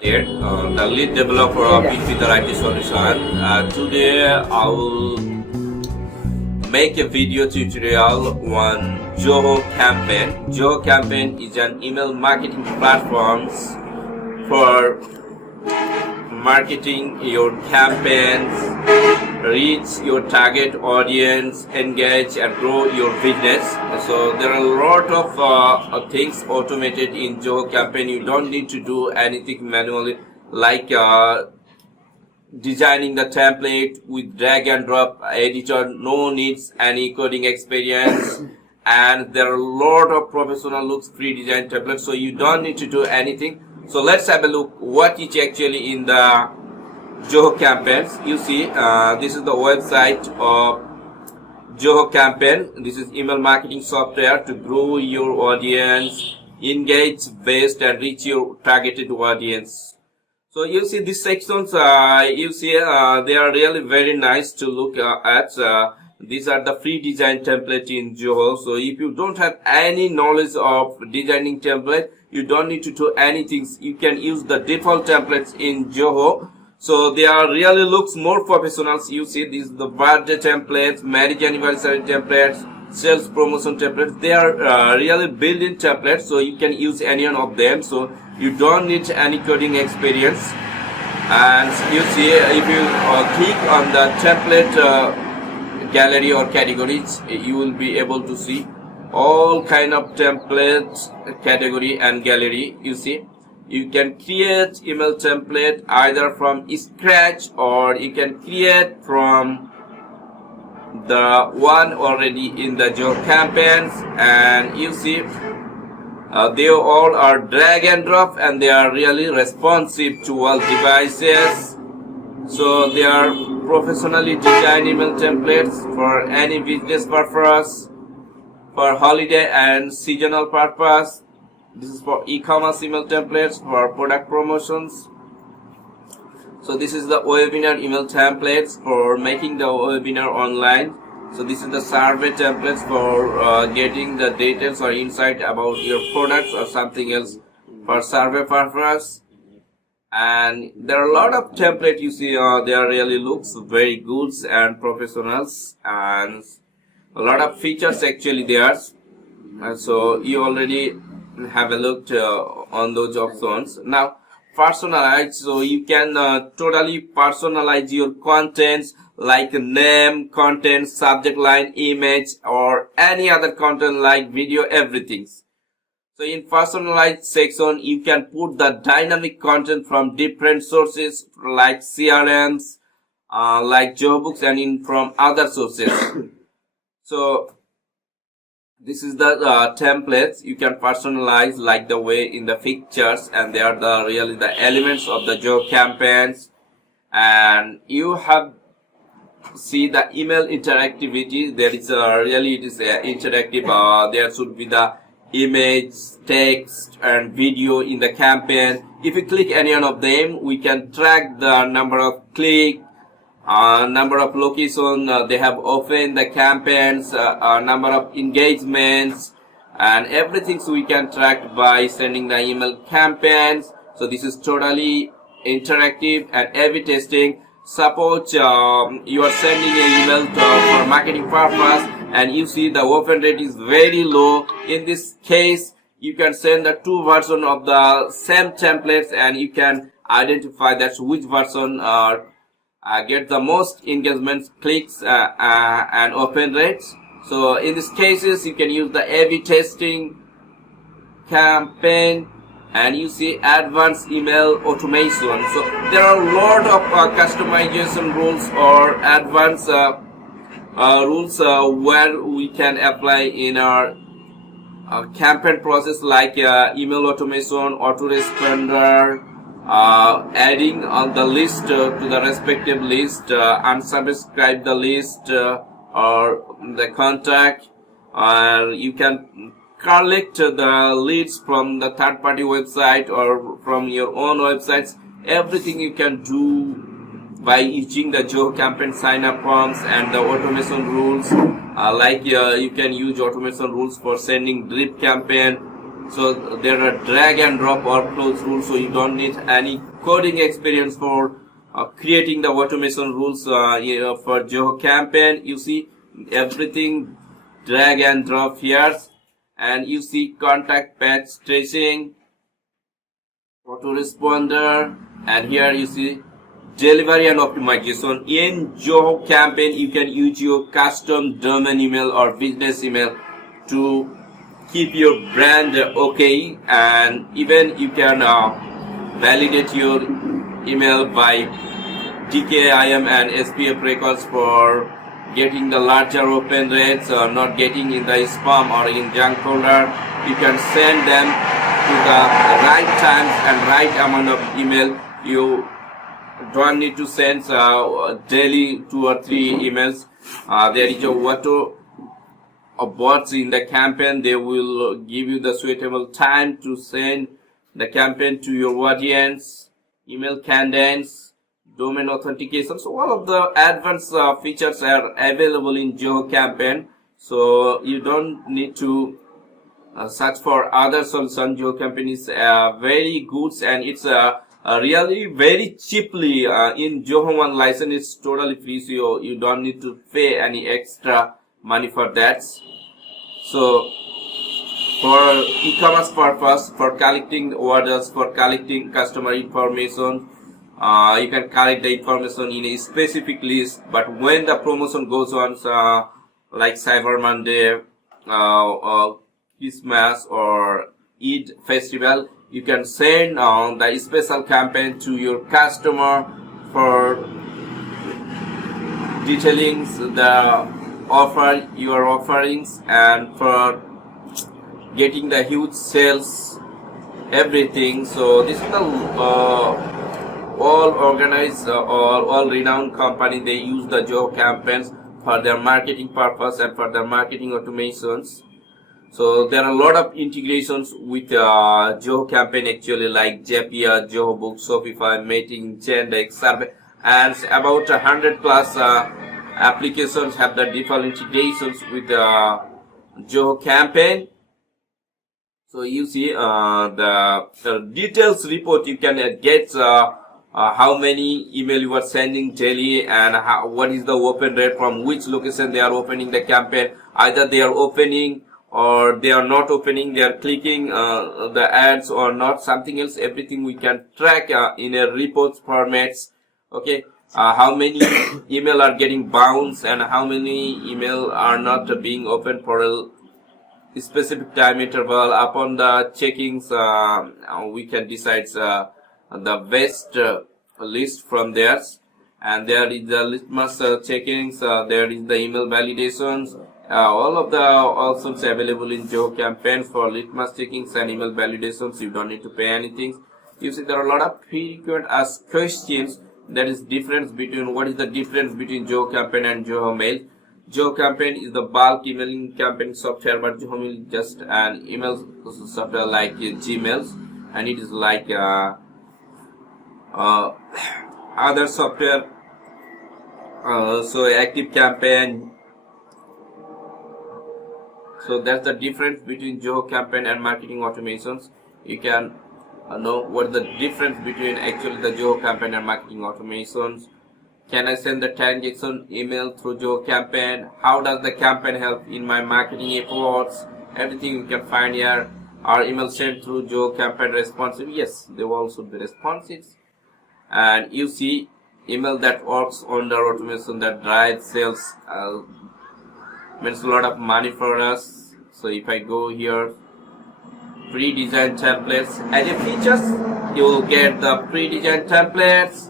Zappier, the lead developer of Untitled IT solution. Today I will make a video tutorial on Zoho Campaign. Zoho Campaign is an email marketing platform for marketing your campaigns, reach your target audience, engage and grow your business. So there are a lot of things automated in Zoho Campaign. You don't need to do anything manually, like designing the template with drag and drop editor. No needs any coding experience, and there are a lot of professional looks pre-designed templates, so you don't need to do anything. So let's have a look what is actually in the Zoho Campaigns. You see, this is the website of Zoho Campaign. This is email marketing software to grow your audience, engage based and reach your targeted audience. So you see these sections, you see they are really very nice to look at. These are the free design template in Zoho. So if you don't have any knowledge of designing template, you don't need to do anything. You can use the default templates in Zoho. So they are really looks more professional. You see, this is the birthday templates, marriage anniversary templates, sales promotion templates. They are really built-in templates, so you can use any one of them. So you don't need any coding experience. And you see, if you click on the template gallery or categories, you will be able to see all kind of templates, category and gallery. You see, you can create email template either from scratch, or you can create from the one already in the Zoho Campaigns. And you see, they all are drag and drop, and they are really responsive to all devices. So they are professionally designed email templates for any business purpose, for holiday and seasonal purpose. This is for e-commerce email templates, for product promotions. So this is the webinar email templates for making the webinar online. So this is the survey templates for getting the details or insight about your products or something else for survey purpose. And there are a lot of templates. You see, they are really looks very good and professionals, and a lot of features actually there. And so you already have a look on those options. Now personalize, so you can totally personalize your contents, like name, content, subject line, image, or any other content like video, everything. So in personalized section, you can put the dynamic content from different sources like CRMs, like Zoho Books, and from other sources. So this is the templates you can personalize like the way in the pictures, and they are the really the elements of the Zoho Campaigns. And you have see the email interactivity. There is really it is interactive. There should be the image, text and video in the campaign. If you click any one of them, we can track the number of click, number of location they have opened the campaigns, number of engagements, and everything. So we can track by sending the email campaigns. So this is totally interactive and A/B testing. Suppose you are sending an email for marketing purpose, and you see the open rate is very low. In this case, you can send the two versions of the same templates, and you can identify that which version get the most engagements, clicks, and open rates. So in these cases, you can use the A/B testing campaign, and you see advanced email automation. So there are a lot of customization rules or advanced rules where we can apply in our campaign process, like email automation, autoresponder, adding on the list to the respective list, unsubscribe the list or the contact. You can collect the leads from the third-party website or from your own websites. Everything you can do by using the Zoho Campaign sign-up forms and the automation rules. Like you can use automation rules for sending drip campaign, So there are drag and drop workflows rules, so you don't need any coding experience for creating the automation rules. For Zoho campaign, you see everything drag and drop here, and you see contact patch tracing, autoresponder, and here you see delivery and optimization. In Zoho campaign, you can use your custom domain email or business email to keep your brand okay, and even you can validate your email by DKIM and SPF records for getting the larger open rates or not getting in the spam or in junk folder. You can send them to the right times and right amount of email. You don't need to send daily 2 or 3 emails. There is a auto bots in the campaign. They will give you the suitable time to send the campaign to your audience, email cadence, domain authentication. So all of the advanced features are available in Zoho campaign. So you don't need to search for other solutions. Zoho campaign is very good, and it's really very cheaply in Zoho One license. It's totally free, so you don't need to pay any extra money for that. So for e-commerce purpose, for collecting orders, for collecting customer information, you can collect the information in a specific list. But when the promotion goes on, like Cyber Monday, Christmas or Eid festival, you can send the special campaign to your customer for detailing the offer, your offerings, and for getting the huge sales, everything. So this is the all organized, all renowned company. They use the Zoho campaigns for their marketing purpose and for their marketing automations. So there are a lot of integrations with Zoho campaign actually, like Zappier, Zoho Books, Shopify, Mating, Chandex, Survey, and about 100 plus applications have the default integrations with Zoho campaign. So you see the details report. You can get how many email you are sending daily, and what is the open rate, from which location they are opening the campaign. Either they are opening or they are not opening, they are clicking the ads or not, something else. Everything we can track in a reports formats. Okay, how many email are getting bounced and how many email are not being opened for a specific time interval. Upon the checkings, we can decide the best list from there. And there is the litmus checkings, there is the email validations. All of the options available in Zoho campaign for litmus checkings and email validations. You don't need to pay anything. You see, there are a lot of frequent asked questions. That is difference between, what is the difference between Zoho campaign and Zoho Mail. Zoho campaign is the bulk emailing campaign software, but Zoho Mail is just an email software like Gmails, and it is like other software. So active campaign. So that's the difference between Zoho campaign and marketing automations. You can know what the difference between actually the Zoho campaign and marketing automations. Can I send the transaction email through Zoho campaign? How does the campaign help in my marketing efforts? Everything you can find here. Are email sent through Zoho campaign responsive? Yes, they will also be responsive. And you see email that works under automation that drives sales, means a lot of money for us. So if I go here, pre-designed templates, as a features, you will get the pre-designed templates.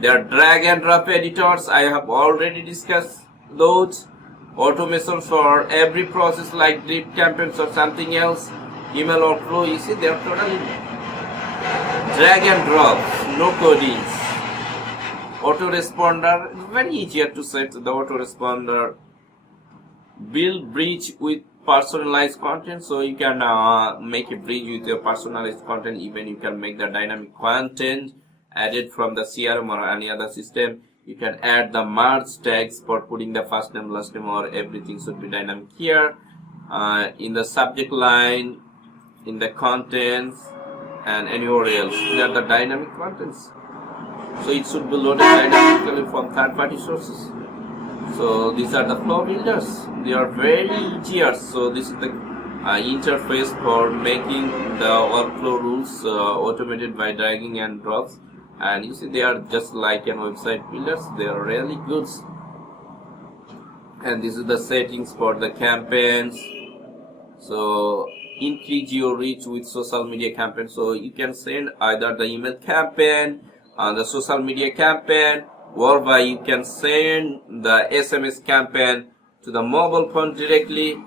There are drag and drop editors. I have already discussed those. Automations for every process like drip campaigns or something else. Email workflow, you see, they are totally drag and drop, no codings. Autoresponder, very easier to set the autoresponder. Build bridge with personalized content, so you can make a bridge with your personalized content. Even you can make the dynamic content added from the CRM or any other system. You can add the merge tags for putting the first name, last name, or everything should be dynamic here. In the subject line, in the contents and anywhere else. They are the dynamic contents. So it should be loaded dynamically from third-party sources. So these are the flow builders. They are very easier. So this is the interface for making the workflow rules automated by dragging and drops. And you see they are just like an website builders. They are really good. And this is the settings for the campaigns. So increase your reach with social media campaign. So you can send either the email campaign, the social media campaign, whereby you can send the SMS campaign to the mobile phone directly.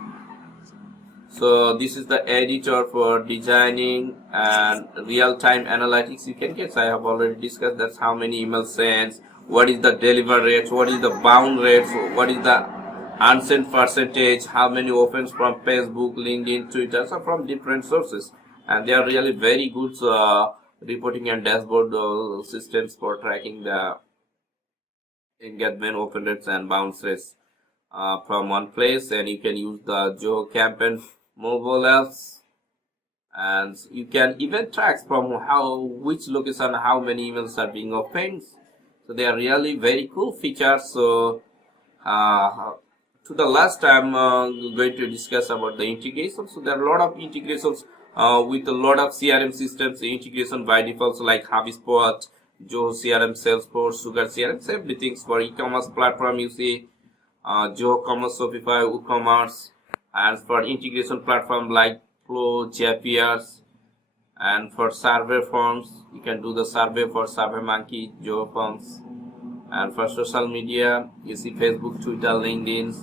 So this is the editor for designing and real-time analytics you can get. I have already discussed that's how many emails sent, what is the deliver rates, what is the bound rates, what is the unsent percentage, how many opens from Facebook, LinkedIn, Twitter, so from different sources. And they are really very good reporting and dashboard systems for tracking the engagement, open rates and bounce rates from one place. And you can use the Zoho campaign mobile apps, and you can even track from which location how many emails are being opened. So they are really very cool features. So to the last time going to discuss about the integration. So there are a lot of integrations with a lot of CRM systems integration by default, so like Hubspot, Zoho CRM, Salesforce, Sugar CRM, everything for e-commerce platform. You see Zoho Commerce, Shopify, WooCommerce, and for integration platform like Flow, Zappier, and for survey forms you can do the survey for SurveyMonkey, Zoho Forms, and for social media you see Facebook, Twitter, LinkedIn,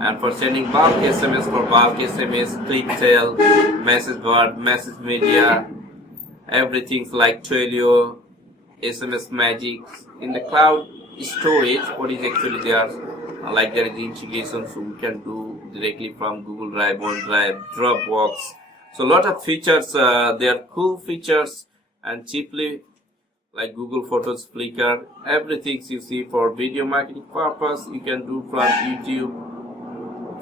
and for sending bulk SMS for bulk SMS, ClickTail, message board, message media, everything like Twilio, SMS Magic. In the cloud storage, what is actually there, like there is integration, so we can do directly from Google Drive, OneDrive, Dropbox. So a lot of features, they are cool features and cheaply, like Google Photos, Flickr, everything you see for video marketing purpose. You can do from YouTube,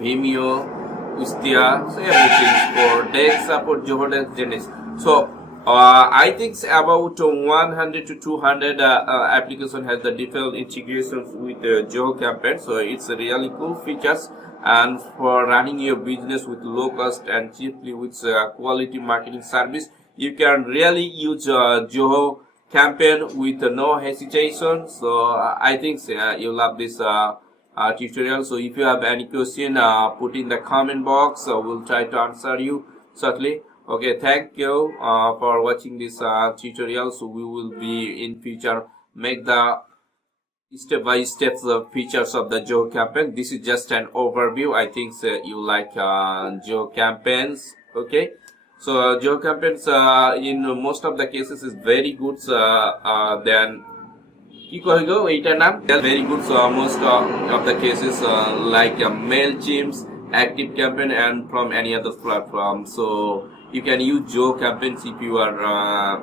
Vimeo, Wistia, so everything for Dex support, Zoho Dex, Genesis. So I think about 100 to 200 application has the default integrations with Zoho campaign. So it's a really cool features, and for running your business with low cost and cheaply with quality marketing service, you can really use Zoho campaign with no hesitation. So I think you love this tutorial. So if you have any question, put in the comment box. We'll try to answer you shortly. Okay, thank you for watching this tutorial. So we will be in future make the step by step features of the Zoho campaign. This is just an overview. I think you like Zoho campaigns. Okay, so Zoho campaigns in most of the cases is very good than very good. So most of the cases like MailChimp's Active Campaign and from any other platform. So you can use Zoho campaigns if you are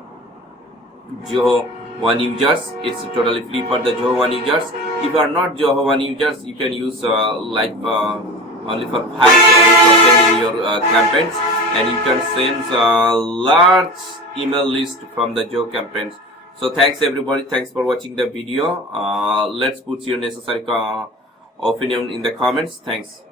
Zoho One users. It's totally free for the Zoho One users. If you are not Zoho One users, you can use like only for 5 in your campaigns, and you can send a large email list from the Zoho campaigns. So thanks everybody. Thanks for watching the video. Let's put your necessary opinion in the comments. Thanks.